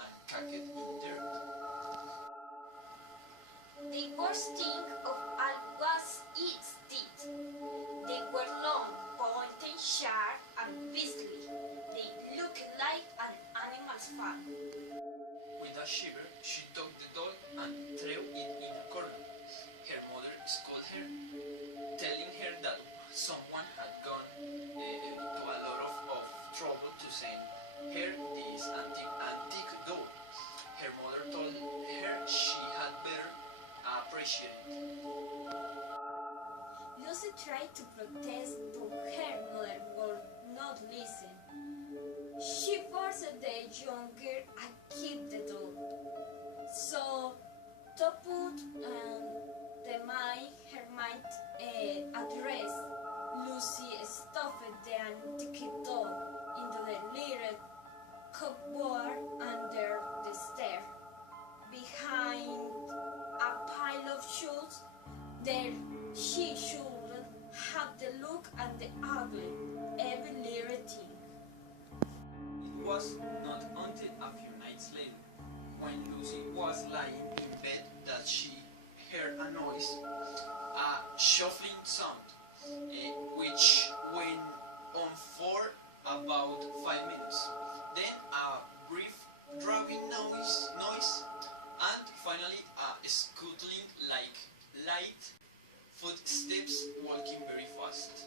and caked in dirt. The worst thing of all was its teeth. They were long, pointed, sharp, and beastly. They looked like an animal's fang. With a shiver, she took the doll and threw it in a corner. Her mother scolded her, telling her that someone had gone to a lot of trouble to send her this antique doll. Her mother told her she had better appreciate it. Lucy tried to protest, but her mother would not listen. She forced the young girl to keep the doll. So, to put her mind at rest, Lucy stuffed the antique doll into the little cupboard under the stair. Behind a pile of shoes, there she shouldn't have the look and the ugly, every little thing. It was not until a few nights later, when Lucy was lying in bed, that she heard a noise, a shuffling sound, which went on for about 5 minutes. Then a brief drawing noise, and finally a scuttling like light footsteps walking very fast.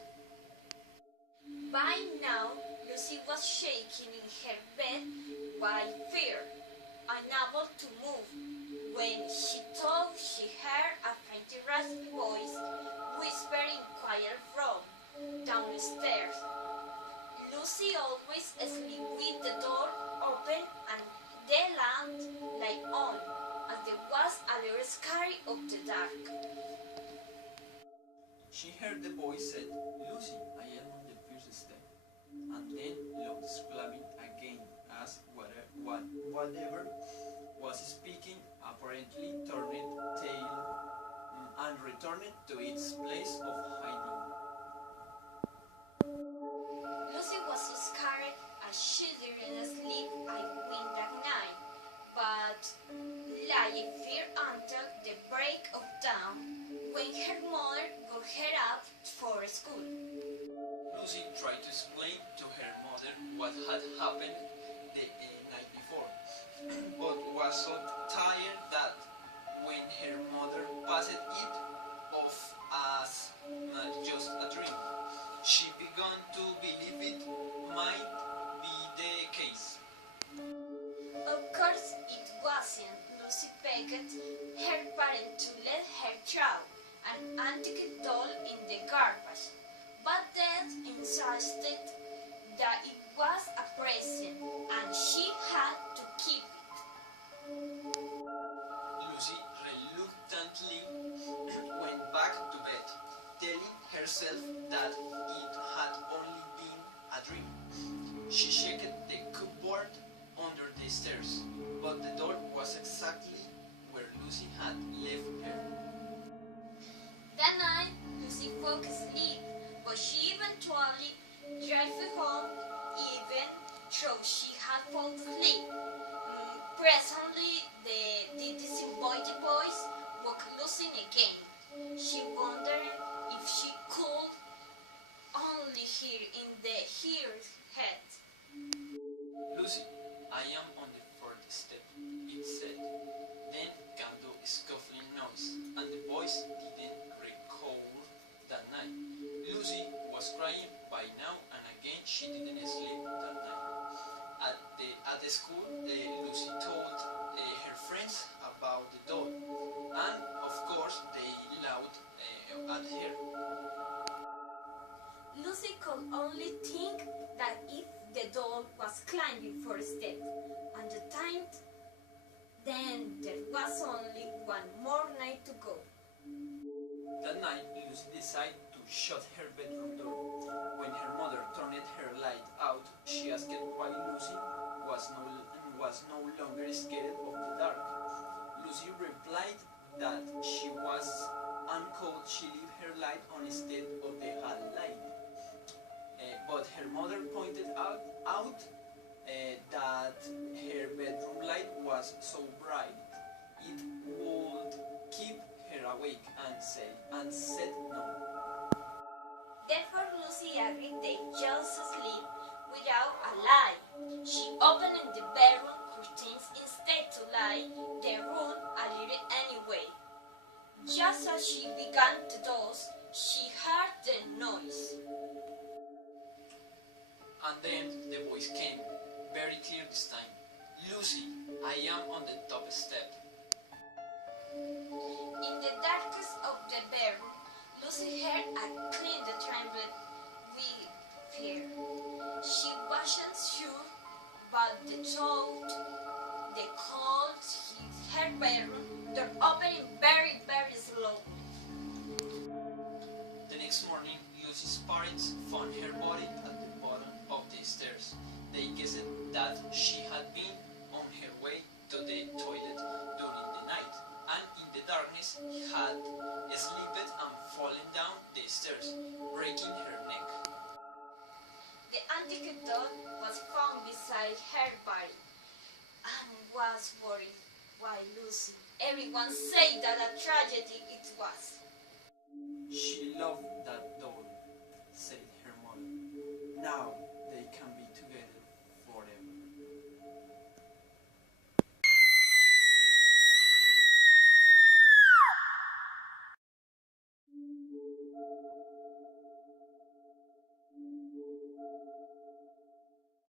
By now, Lucy was shaking in her bed by fear, unable to move, when she thought she heard a faint raspy voice whispering quiet from downstairs. Lucy always sleep with the door open and the light on, as there was a little scary of the dark. She heard the voice said, "Lucy, I am on the first step," and then loud exclaiming again as whatever was speaking apparently turned tail and returned to its place of hiding. Lucy was so scared as she didn't sleep a wink that night, but lay in fear until the break of dawn, when her mother got her up for school. Lucy tried to explain to her mother what had happened the night before, but was so tired that when her mother passed it off as just a dream, she began to believe it might be the case. Of course it wasn't. Lucy begged her parents to let her throw an antique doll in the garbage, but Dad insisted that it was a present and she had to keep it. Lucy reluctantly went back to bed, telling herself that it had only been a dream. She checked the cupboard under the stairs, but the door was exactly where Lucy had left her. That night, Lucy fell asleep, but she eventually drove home even though she had fallen asleep. Presently, the disembodied voice woke Lucy again. She wondered if she could only hear in her head. "Lucy, I am on the fourth step," it said. Then came the scuffling noise, and the voice didn't recall that night. Lucy was crying by now, and again she didn't sleep that night. At the school, Lucy told her friends about the doll, and of course they laughed at her. Lucy could only think that if the doll was climbing for a step and the time, then there was only one more night to go. That night, Lucy decided to shut her bedroom door. When her mother turned her light out, she asked why Lucy was no longer scared of the dark. Lucy replied that she was uncold. She left her light on instead of the hall light. But her mother pointed out that her bedroom light was so bright it would keep her awake and said no. Therefore Lucy agreed they just sleep without a lie. She opened the bedroom curtains instead to light the room a little anyway. Just as she began to doze, she heard the noise. And then the voice came, very clear this time. Lucy, I am on the top step. In the darkest of the bedroom, Lucy heard a clean that trembled with fear. She wasn't sure, but the thought, the cold hit her bedroom door opening very, very slowly. The next morning, Lucy's parents found her body at the bottom of the stairs. They guessed that she had been on her way to the toilet during the night, and in the darkness had slipped and fallen down the stairs, breaking her neck. The antique doll was found beside her body and was worried. Why, Lucy? Everyone said that a tragedy it was.